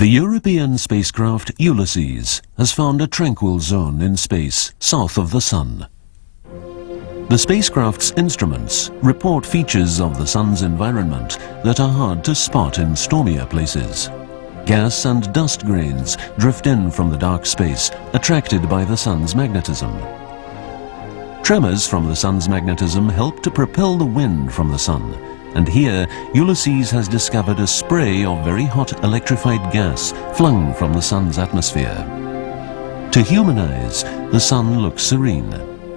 The European spacecraft Ulysses has found a tranquil zone in space south of the Sun. The spacecraft's instruments report features of the Sun's environment that are hard to spot in stormier places. Gas and dust grains drift in from the dark space, attracted by the Sun's magnetism. Tremors from the Sun's magnetism help to propel the wind from the Sun, and here Ulysses has discovered a spray of very hot electrified gas flung from the Sun's atmosphere. To human eyes, the Sun looks serene.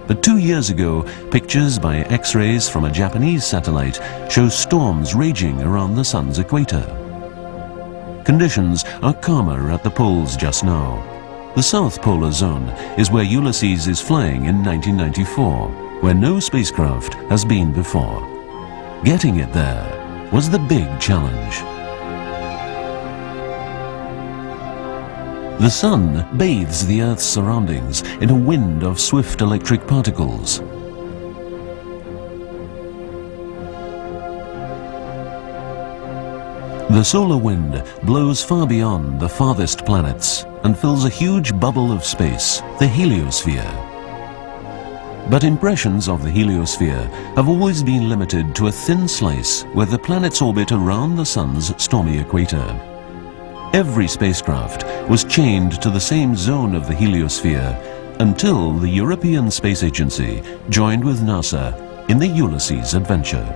But 2 years ago, pictures by X-rays from a Japanese satellite show storms raging around the Sun's equator. Conditions are calmer at the poles just now. The South Polar Zone is where Ulysses is flying in 1994, where no spacecraft has been before. Getting it there was the big challenge. The Sun bathes the Earth's surroundings in a wind of swift electric particles. The solar wind blows far beyond the farthest planets and fills a huge bubble of space, the heliosphere. But impressions of the heliosphere have always been limited to a thin slice where the planets orbit around the Sun's stormy equator. Every spacecraft was chained to the same zone of the heliosphere until the European Space Agency joined with NASA in the Ulysses adventure.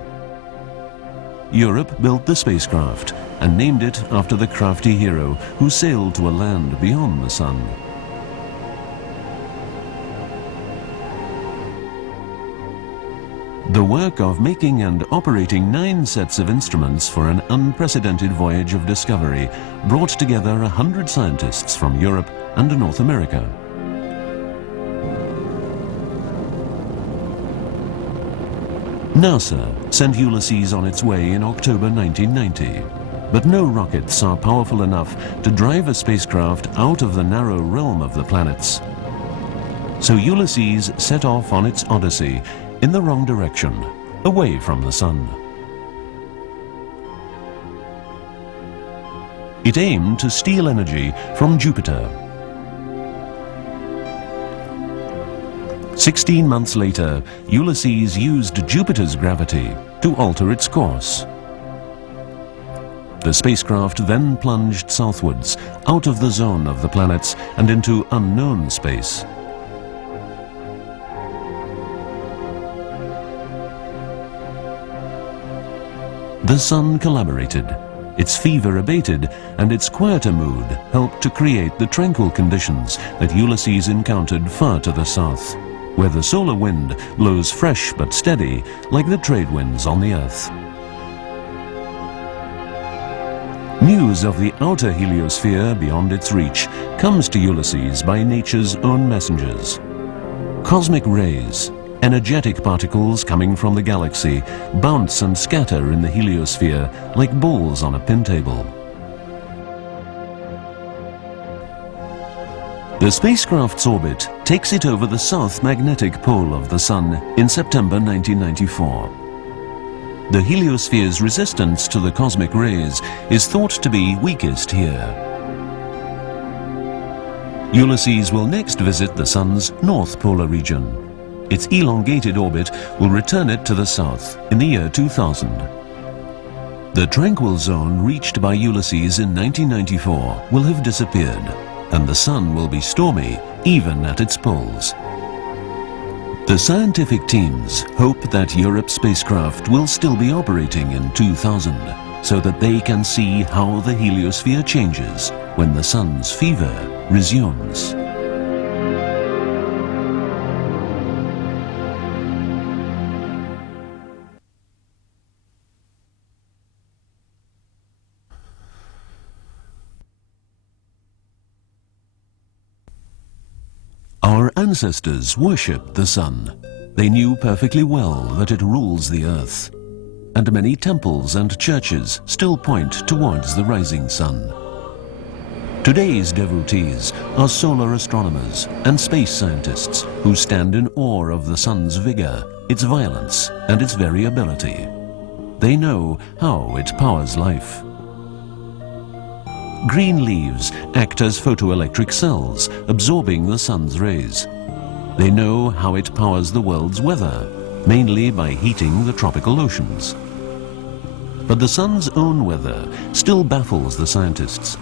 Europe built the spacecraft and named it after the crafty hero who sailed to a land beyond the Sun. The work of making and operating 9 sets of instruments for an unprecedented voyage of discovery brought together 100 scientists from Europe and North America. NASA sent Ulysses on its way in October 1990, but no rockets are powerful enough to drive a spacecraft out of the narrow realm of the planets. So Ulysses set off on its odyssey in the wrong direction, away from the Sun. It aimed to steal energy from Jupiter. 16 months later, Ulysses used Jupiter's gravity to alter its course. The spacecraft then plunged southwards, out of the zone of the planets and into unknown space. The Sun collaborated. Its fever abated, and its quieter mood helped to create the tranquil conditions that Ulysses encountered far to the south, where the solar wind blows fresh but steady, like the trade winds on the Earth. News of the outer heliosphere beyond its reach comes to Ulysses by nature's own messengers. Cosmic rays, energetic particles coming from the galaxy, bounce and scatter in the heliosphere like balls on a pin table. The spacecraft's orbit takes it over the south magnetic pole of the Sun in September 1994. The heliosphere's resistance to the cosmic rays is thought to be weakest here. Ulysses will next visit the Sun's north polar region. Its elongated orbit will return it to the south in the year 2000. The tranquil zone reached by Ulysses in 1994 will have disappeared, and the Sun will be stormy even at its poles. The scientific teams hope that Europe's spacecraft will still be operating in 2000, so that they can see how the heliosphere changes when the Sun's fever resumes. Our ancestors worshipped the Sun. They knew perfectly well that it rules the Earth. And many temples and churches still point towards the rising Sun. Today's devotees are solar astronomers and space scientists who stand in awe of the Sun's vigor, its violence, and its variability. They know how it powers life. green leaves act as photoelectric cells, absorbing the sun's rays. They know how it powers the world's weather, mainly by heating the tropical oceans. But the sun's own weather still baffles the scientists.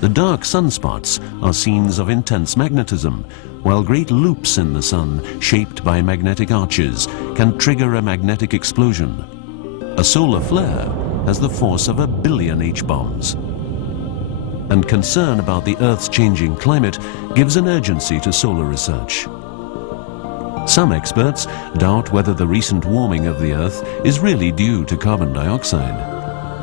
The dark sunspots are scenes of intense magnetism, while great loops in the sun, shaped by magnetic arches, can trigger a magnetic explosion. A solar flare has the force of 1 billion H-bombs. And concern about the Earth's changing climate gives an urgency to solar research. Some experts doubt whether the recent warming of the Earth is really due to carbon dioxide.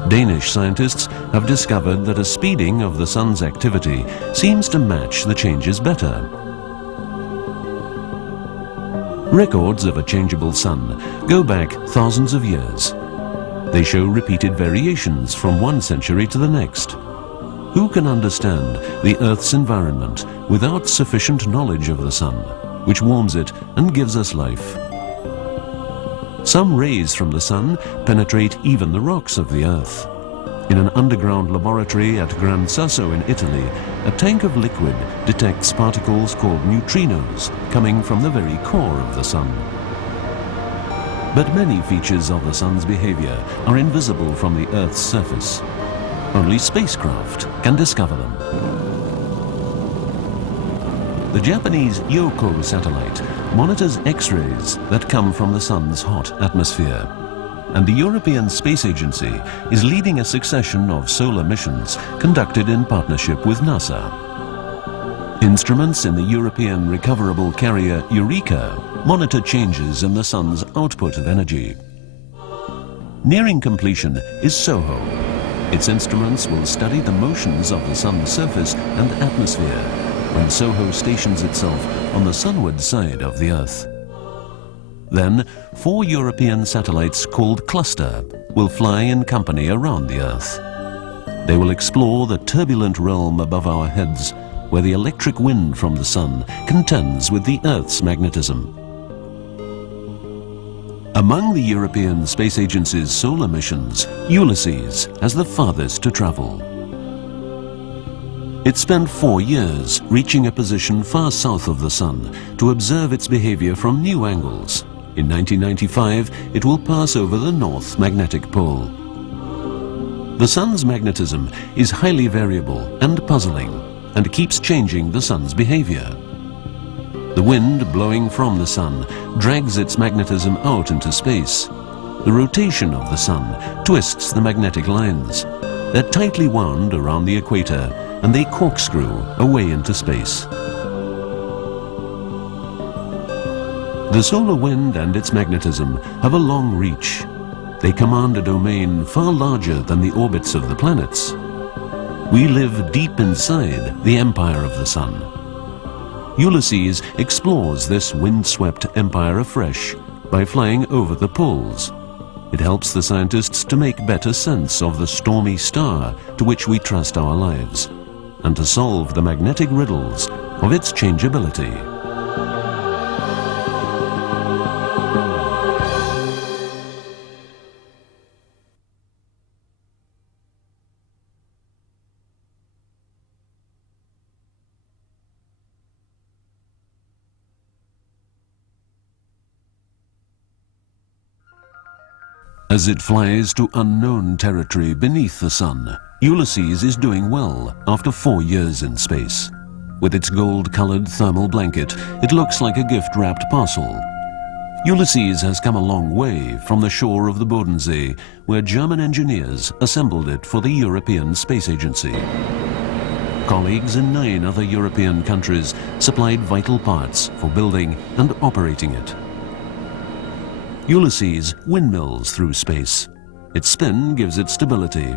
Danish scientists have discovered that a speeding of the sun's activity seems to match the changes better. Records of a changeable sun go back thousands of years. They show repeated variations from one century to the next. Who can understand the Earth's environment without sufficient knowledge of the sun, which warms it and gives us life? Some rays from the sun penetrate even the rocks of the Earth. In an underground laboratory at Gran Sasso in Italy, a tank of liquid detects particles called neutrinos coming from the very core of the sun. But many features of the sun's behavior are invisible from the Earth's surface. Only spacecraft can discover them. The Japanese Yoko satellite monitors X-rays that come from the sun's hot atmosphere. And the European Space Agency is leading a succession of solar missions conducted in partnership with NASA. Instruments in the European recoverable carrier Eureka monitor changes in the sun's output of energy. Nearing completion is SOHO. Its instruments will study the motions of the sun's surface and atmosphere when SOHO stations itself on the sunward side of the Earth. Then, 4 European satellites called Cluster will fly in company around the Earth. They will explore the turbulent realm above our heads, where the electric wind from the sun contends with the Earth's magnetism. Among the European Space Agency's solar missions, Ulysses has the farthest to travel. It spent 4 years reaching a position far south of the sun to observe its behavior from new angles. In 1995, it will pass over the North Magnetic Pole. The sun's magnetism is highly variable and puzzling, and keeps changing the sun's behavior. The wind blowing from the sun drags its magnetism out into space. The rotation of the sun twists the magnetic lines. They're tightly wound around the equator, and they corkscrew away into space. The solar wind and its magnetism have a long reach. They command a domain far larger than the orbits of the planets. We live deep inside the empire of the sun. Ulysses explores this wind-swept empire afresh by flying over the poles. It helps the scientists to make better sense of the stormy star to which we trust our lives, and to solve the magnetic riddles of its changeability. As it flies to unknown territory beneath the sun, Ulysses is doing well after 4 years in space. With its gold-colored thermal blanket, it looks like a gift-wrapped parcel. Ulysses has come a long way from the shore of the Bodensee, where German engineers assembled it for the European Space Agency. Colleagues in 9 other European countries supplied vital parts for building and operating it. Ulysses windmills through space. Its spin gives it stability.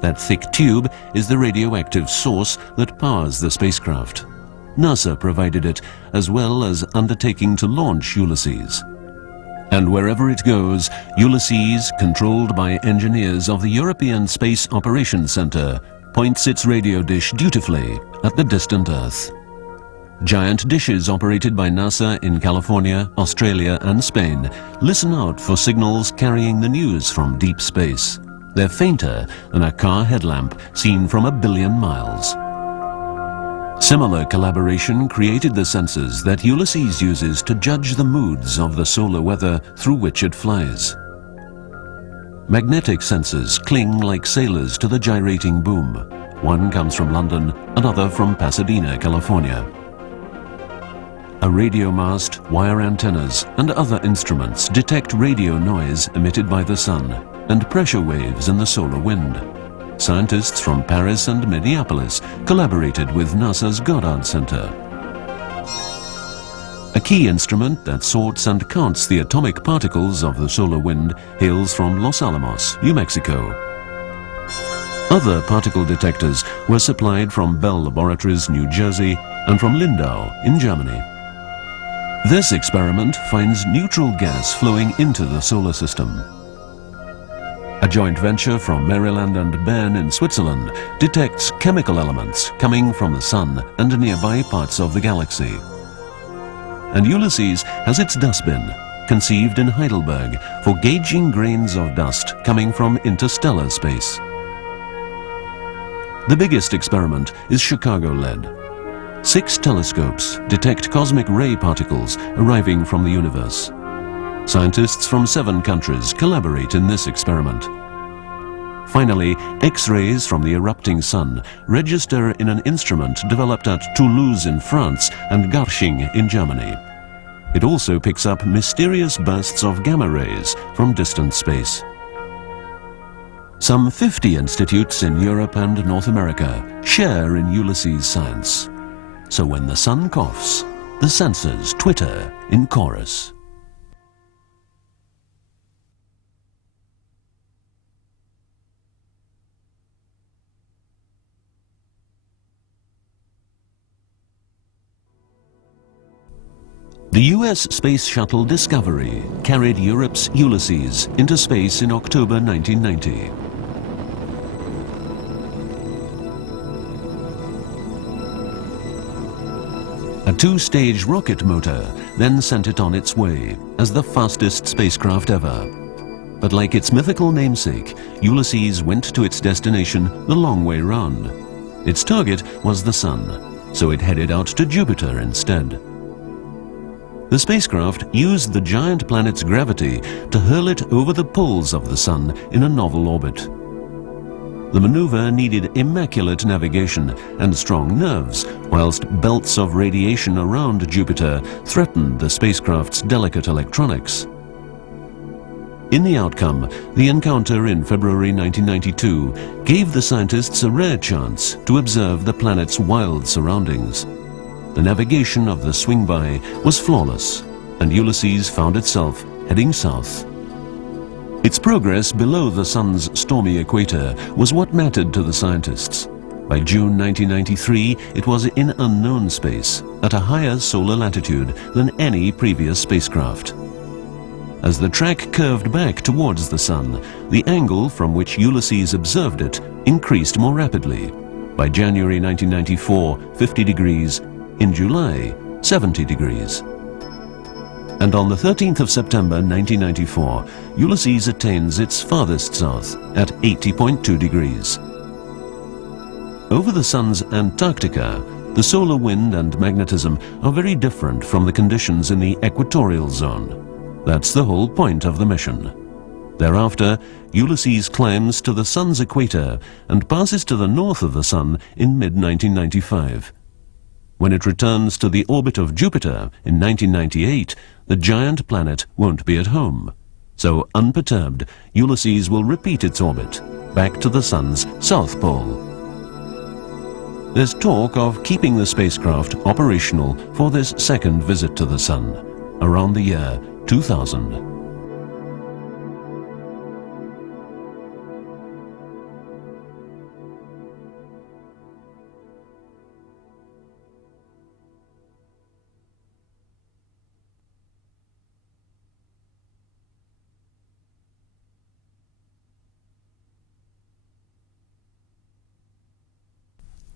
That thick tube is the radioactive source that powers the spacecraft. NASA provided it, as well as undertaking to launch Ulysses. And wherever it goes, Ulysses, controlled by engineers of the European Space Operations Center, points its radio dish dutifully at the distant Earth. Giant dishes operated by NASA in California, Australia, and Spain listen out for signals carrying the news from deep space. They're fainter than a car headlamp seen from 1 billion miles. Similar collaboration created the sensors that Ulysses uses to judge the moods of the solar weather through which it flies. Magnetic sensors cling like sailors to the gyrating boom. One comes from London, another from Pasadena, California. A radio mast, wire antennas, and other instruments detect radio noise emitted by the sun and pressure waves in the solar wind. Scientists from Paris and Minneapolis collaborated with NASA's Goddard Center. A key instrument that sorts and counts the atomic particles of the solar wind hails from Los Alamos, New Mexico. Other particle detectors were supplied from Bell Laboratories, New Jersey, and from Lindau in Germany. This experiment finds neutral gas flowing into the solar system. A joint venture from Maryland and Bern in Switzerland detects chemical elements coming from the sun and nearby parts of the galaxy. And Ulysses has its dustbin, conceived in Heidelberg for gauging grains of dust coming from interstellar space. The biggest experiment is Chicago-led. 6 telescopes detect cosmic ray particles arriving from the universe. Scientists from 7 countries collaborate in this experiment. Finally, X-rays from the erupting sun register in an instrument developed at Toulouse in France and Garching in Germany. It also picks up mysterious bursts of gamma rays from distant space. Some 50 institutes in Europe and North America share in Ulysses' science. So when the sun coughs, the sensors twitter in chorus. The US Space Shuttle Discovery carried Europe's Ulysses into space in October 1990. A 2-stage rocket motor then sent it on its way as the fastest spacecraft ever. But like its mythical namesake, Ulysses went to its destination the long way round. Its target was the Sun, so it headed out to Jupiter instead. The spacecraft used the giant planet's gravity to hurl it over the poles of the Sun in a novel orbit. The maneuver needed immaculate navigation and strong nerves, whilst belts of radiation around Jupiter threatened the spacecraft's delicate electronics. In the outcome, the encounter in February 1992 gave the scientists a rare chance to observe the planet's wild surroundings. The navigation of the swing-by was flawless, and Ulysses found itself heading south. Its progress below the Sun's stormy equator was what mattered to the scientists. By June 1993, it was in unknown space, at a higher solar latitude than any previous spacecraft. As the track curved back towards the Sun, the angle from which Ulysses observed it increased more rapidly. By January 1994, 50 degrees, in July, 70 degrees. And on the 13th of September 1994, Ulysses attains its farthest south at 80.2 degrees. Over the Sun's Antarctica, the solar wind and magnetism are very different from the conditions in the equatorial zone. That's the whole point of the mission. Thereafter, Ulysses climbs to the Sun's equator and passes to the north of the Sun in mid-1995. When it returns to the orbit of Jupiter in 1998, the giant planet won't be at home. So, unperturbed, Ulysses will repeat its orbit, back to the Sun's south pole. There's talk of keeping the spacecraft operational for this second visit to the Sun, around the year 2000.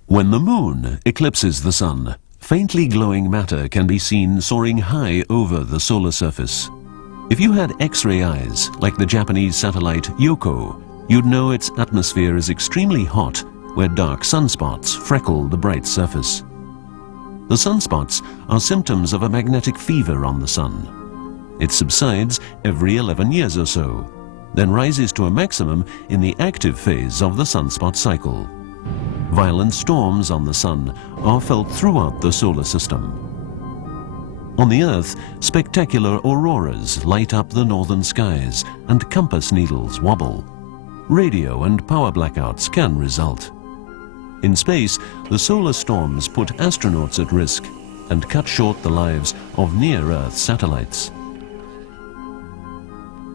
When the moon eclipses the sun, faintly glowing matter can be seen soaring high over the solar surface. If you had X-ray eyes, like the Japanese satellite Yoko, you'd know its atmosphere is extremely hot, where dark sunspots freckle the bright surface. The sunspots are symptoms of a magnetic fever on the sun. It subsides every 11 years or so, then rises to a maximum in the active phase of the sunspot cycle. Violent storms on the sun are felt throughout the solar system. On the Earth, spectacular auroras light up the northern skies and compass needles wobble. Radio and power blackouts can result. In space, the solar storms put astronauts at risk and cut short the lives of near-Earth satellites.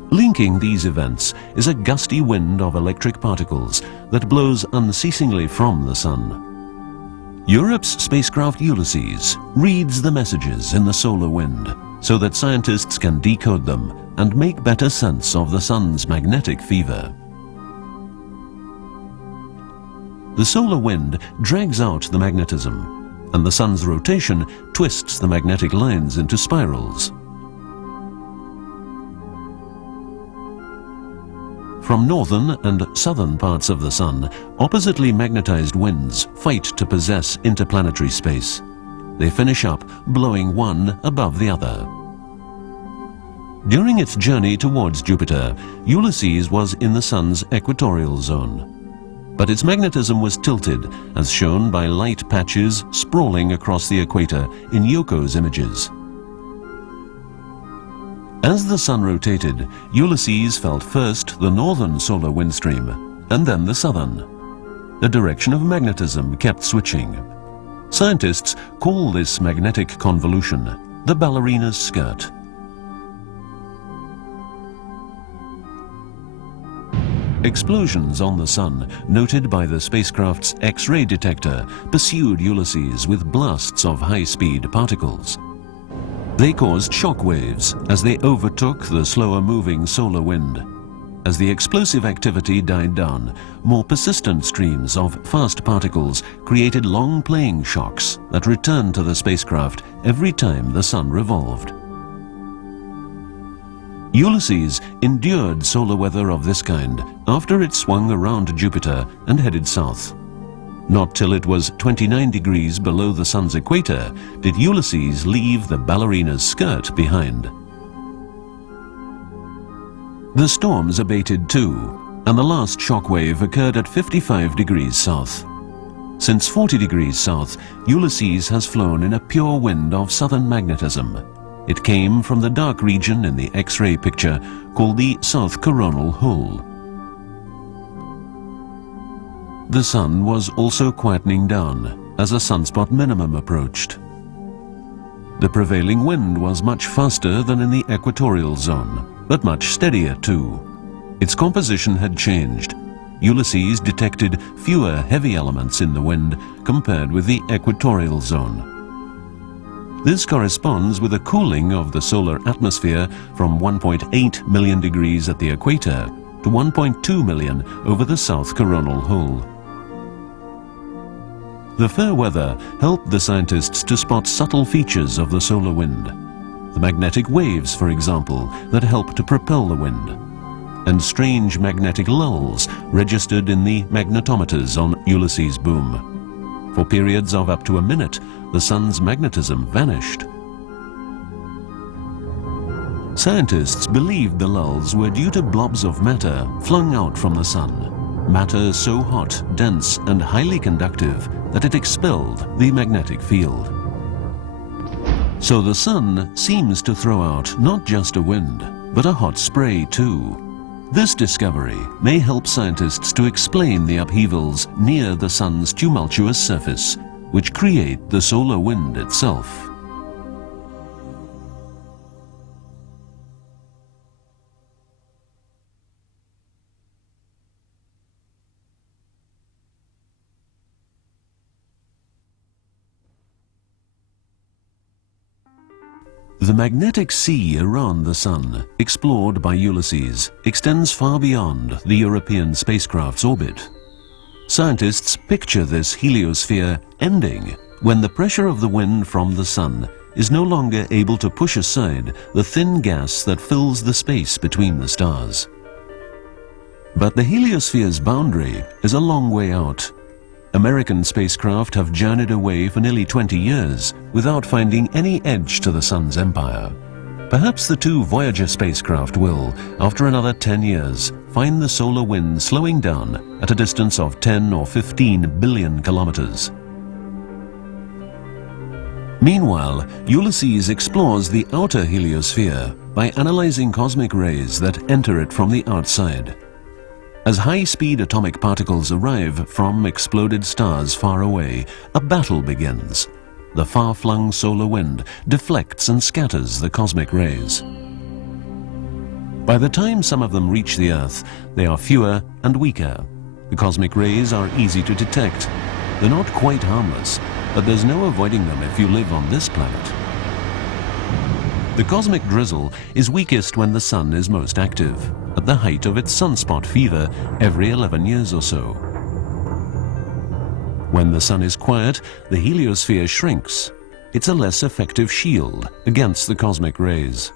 Linking these events is a gusty wind of electric particles that blows unceasingly from the sun. Europe's spacecraft Ulysses reads the messages in the solar wind so that scientists can decode them and make better sense of the sun's magnetic fever. The solar wind drags out the magnetism, and the sun's rotation twists the magnetic lines into spirals. From northern and southern parts of the sun, oppositely magnetized winds fight to possess interplanetary space. They finish up blowing one above the other. During its journey towards Jupiter, Ulysses was in the sun's equatorial zone. But its magnetism was tilted, as shown by light patches sprawling across the equator in Yoko's images. As the sun rotated, Ulysses felt first the northern solar wind stream, and then the southern. The direction of magnetism kept switching. Scientists call this magnetic convolution the ballerina's skirt. Explosions on the sun, noted by the spacecraft's X-ray detector, pursued Ulysses with blasts of high-speed particles. They caused shock waves as they overtook the slower-moving solar wind. As the explosive activity died down, more persistent streams of fast particles created long playing shocks that returned to the spacecraft every time the sun revolved. Ulysses endured solar weather of this kind after it swung around Jupiter and headed south. Not till it was 29 degrees below the sun's equator did Ulysses leave the ballerina's skirt behind. The storms abated too, and the last shockwave occurred at 55 degrees south. Since 40 degrees south, Ulysses has flown in a pure wind of southern magnetism. It came from the dark region in the X-ray picture called the south coronal hole. The sun was also quietening down as a sunspot minimum approached. The prevailing wind was much faster than in the equatorial zone, but much steadier too. Its composition had changed. Ulysses detected fewer heavy elements in the wind compared with the equatorial zone. This corresponds with a cooling of the solar atmosphere from 1.8 million degrees at the equator to 1.2 million over the south coronal hole. The fair weather helped the scientists to spot subtle features of the solar wind. The magnetic waves, for example, that help to propel the wind, and strange magnetic lulls registered in the magnetometers on Ulysses' boom. For periods of up to a minute, the sun's magnetism vanished. Scientists believed the lulls were due to blobs of matter flung out from the sun, matter so hot, dense, and highly conductive that it expelled the magnetic field. So the sun seems to throw out not just a wind, but a hot spray too. This discovery may help scientists to explain the upheavals near the sun's tumultuous surface, which create the solar wind itself. The magnetic sea around the sun, explored by Ulysses, extends far beyond the European spacecraft's orbit. Scientists picture this heliosphere ending when the pressure of the wind from the sun is no longer able to push aside the thin gas that fills the space between the stars. But the heliosphere's boundary is a long way out. American spacecraft have journeyed away for nearly 20 years without finding any edge to the Sun's empire. Perhaps the two Voyager spacecraft will, after another 10 years, find the solar wind slowing down at a distance of 10 or 15 billion kilometers. Meanwhile, Ulysses explores the outer heliosphere by analyzing cosmic rays that enter it from the outside. As high-speed atomic particles arrive from exploded stars far away, a battle begins. The far-flung solar wind deflects and scatters the cosmic rays. By the time some of them reach the Earth, they are fewer and weaker. The cosmic rays are easy to detect. They're not quite harmless, but there's no avoiding them if you live on this planet. The cosmic drizzle is weakest when the Sun is most active, at the height of its sunspot fever every 11 years or so. When the Sun is quiet, the heliosphere shrinks. It's a less effective shield against the cosmic rays.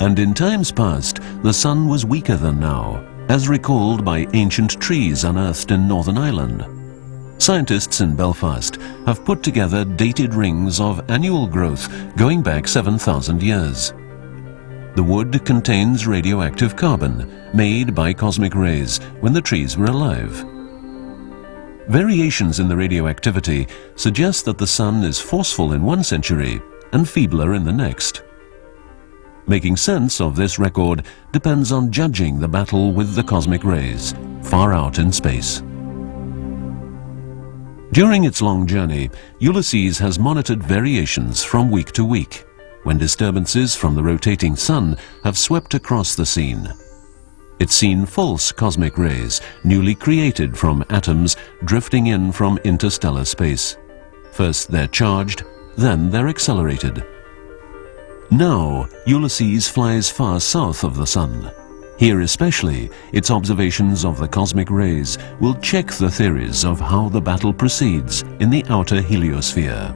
And in times past, the Sun was weaker than now, as recalled by ancient trees unearthed in Northern Ireland. Scientists in Belfast have put together dated rings of annual growth going back 7,000 years. The wood contains radioactive carbon made by cosmic rays when the trees were alive. Variations in the radioactivity suggest that the Sun is forceful in one century and feebler in the next. Making sense of this record depends on judging the battle with the cosmic rays far out in space. During its long journey, Ulysses has monitored variations from week to week, when disturbances from the rotating Sun have swept across the scene. It's seen false cosmic rays, newly created from atoms drifting in from interstellar space. First they're charged, then they're accelerated. Now, Ulysses flies far south of the Sun. Here especially, its observations of the cosmic rays will check the theories of how the battle proceeds in the outer heliosphere,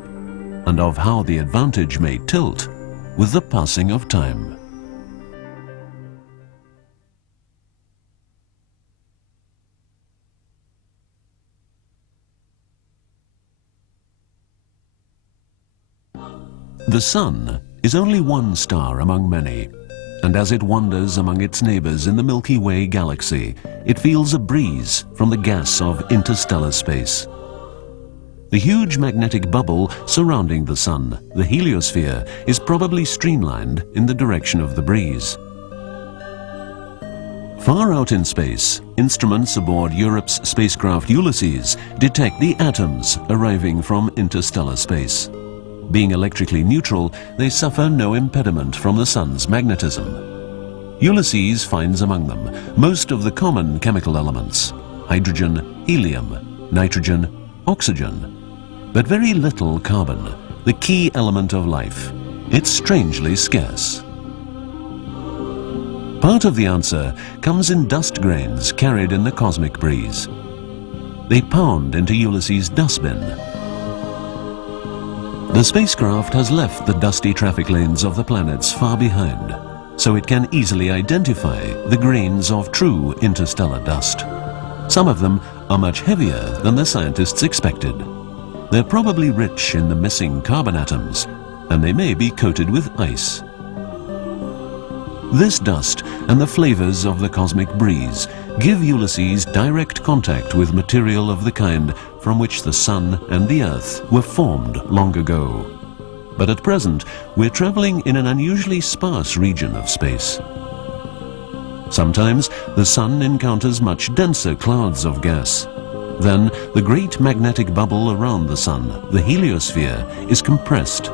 and of how the advantage may tilt with the passing of time. The Sun is only one star among many, and as it wanders among its neighbors in the Milky Way galaxy, it feels a breeze from the gas of interstellar space. The huge magnetic bubble surrounding the Sun, the heliosphere, is probably streamlined in the direction of the breeze. Far out in space, instruments aboard Europe's spacecraft Ulysses detect the atoms arriving from interstellar space. Being electrically neutral, they suffer no impediment from the Sun's magnetism. Ulysses finds among them most of the common chemical elements: hydrogen, helium, nitrogen, oxygen, but very little carbon, the key element of life. It's strangely scarce. Part of the answer comes in dust grains carried in the cosmic breeze. They pound into Ulysses' dustbin. The spacecraft has left the dusty traffic lanes of the planets far behind, so it can easily identify the grains of true interstellar dust. Some of them are much heavier than the scientists expected. They're probably rich in the missing carbon atoms, and they may be coated with ice. This dust and the flavors of the cosmic breeze give Ulysses direct contact with material of the kind from which the Sun and the Earth were formed long ago. But at present, we're traveling in an unusually sparse region of space. Sometimes the Sun encounters much denser clouds of gas. Then the great magnetic bubble around the Sun, the heliosphere, is compressed.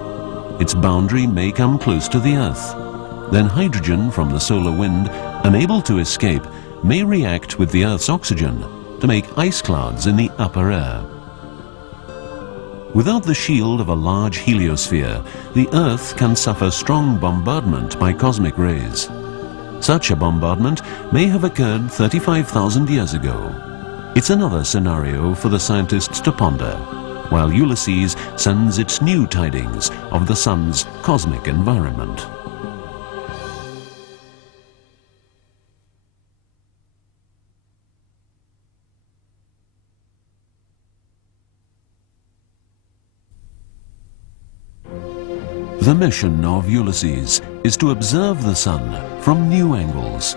Its boundary may come close to the Earth. Then hydrogen from the solar wind, unable to escape, may react with the Earth's oxygen to make ice clouds in the upper air. Without the shield of a large heliosphere, the Earth can suffer strong bombardment by cosmic rays. Such a bombardment may have occurred 35,000 years ago. It's another scenario for the scientists to ponder, while Ulysses sends its new tidings of the Sun's cosmic environment. The mission of Ulysses is to observe the Sun from new angles.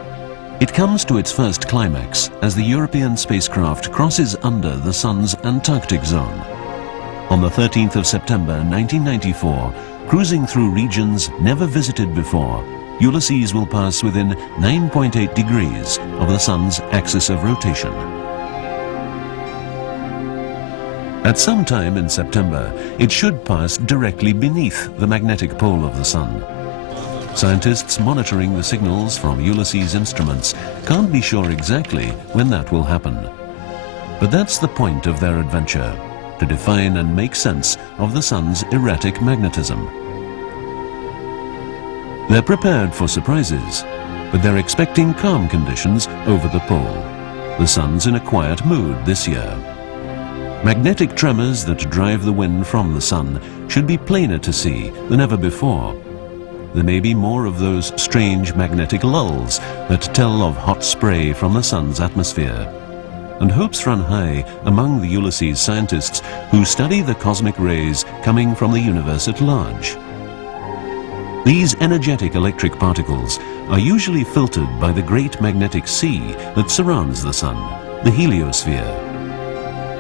It comes to its first climax as the European spacecraft crosses under the Sun's Antarctic zone. On the 13th of September 1994, cruising through regions never visited before, Ulysses will pass within 9.8 degrees of the Sun's axis of rotation. At some time in September, it should pass directly beneath the magnetic pole of the Sun. Scientists monitoring the signals from Ulysses instruments can't be sure exactly when that will happen. But that's the point of their adventure, to define and make sense of the Sun's erratic magnetism. They're prepared for surprises, but they're expecting calm conditions over the pole. The Sun's in a quiet mood this year. Magnetic tremors that drive the wind from the Sun should be plainer to see than ever before. There may be more of those strange magnetic lulls that tell of hot spray from the Sun's atmosphere. And hopes run high among the Ulysses scientists who study the cosmic rays coming from the universe at large. These energetic electric particles are usually filtered by the great magnetic sea that surrounds the Sun, the heliosphere.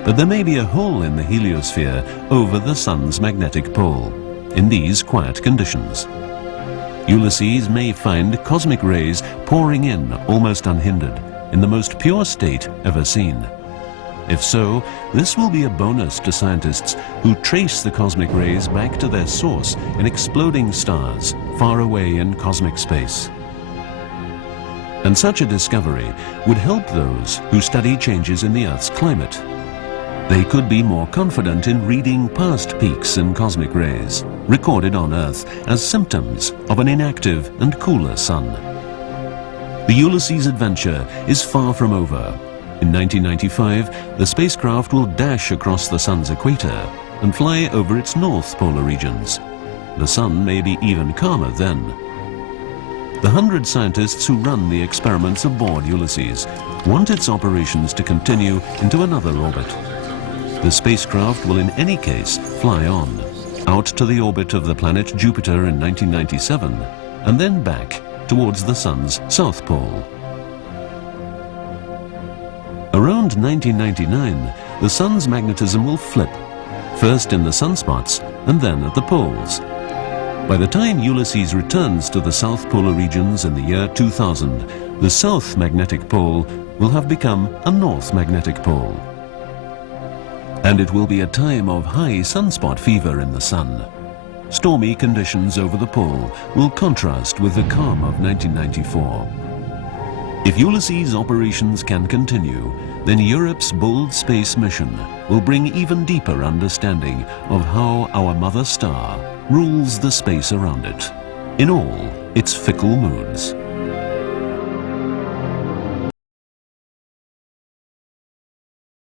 But there may be a hole in the heliosphere over the Sun's magnetic pole, in these quiet conditions. Ulysses may find cosmic rays pouring in almost unhindered, in the most pure state ever seen. If so, this will be a bonus to scientists who trace the cosmic rays back to their source in exploding stars far away in cosmic space. And such a discovery would help those who study changes in the Earth's climate. They could be more confident in reading past peaks in cosmic rays, recorded on Earth as symptoms of an inactive and cooler Sun. The Ulysses adventure is far from over. In 1995, the spacecraft will dash across the Sun's equator and fly over its north polar regions. The Sun may be even calmer then. The 100 scientists who run the experiments aboard Ulysses want its operations to continue into another orbit. The spacecraft will in any case fly on, out to the orbit of the planet Jupiter in 1997, and then back towards the Sun's south pole. Around 1999, the Sun's magnetism will flip, first in the sunspots and then at the poles. By the time Ulysses returns to the south polar regions in the year 2000, the south magnetic pole will have become a north magnetic pole. And it will be a time of high sunspot fever in the Sun. Stormy conditions over the pole will contrast with the calm of 1994. If Ulysses operations can continue, then Europe's bold space mission will bring even deeper understanding of how our mother star rules the space around it, in all its fickle moods.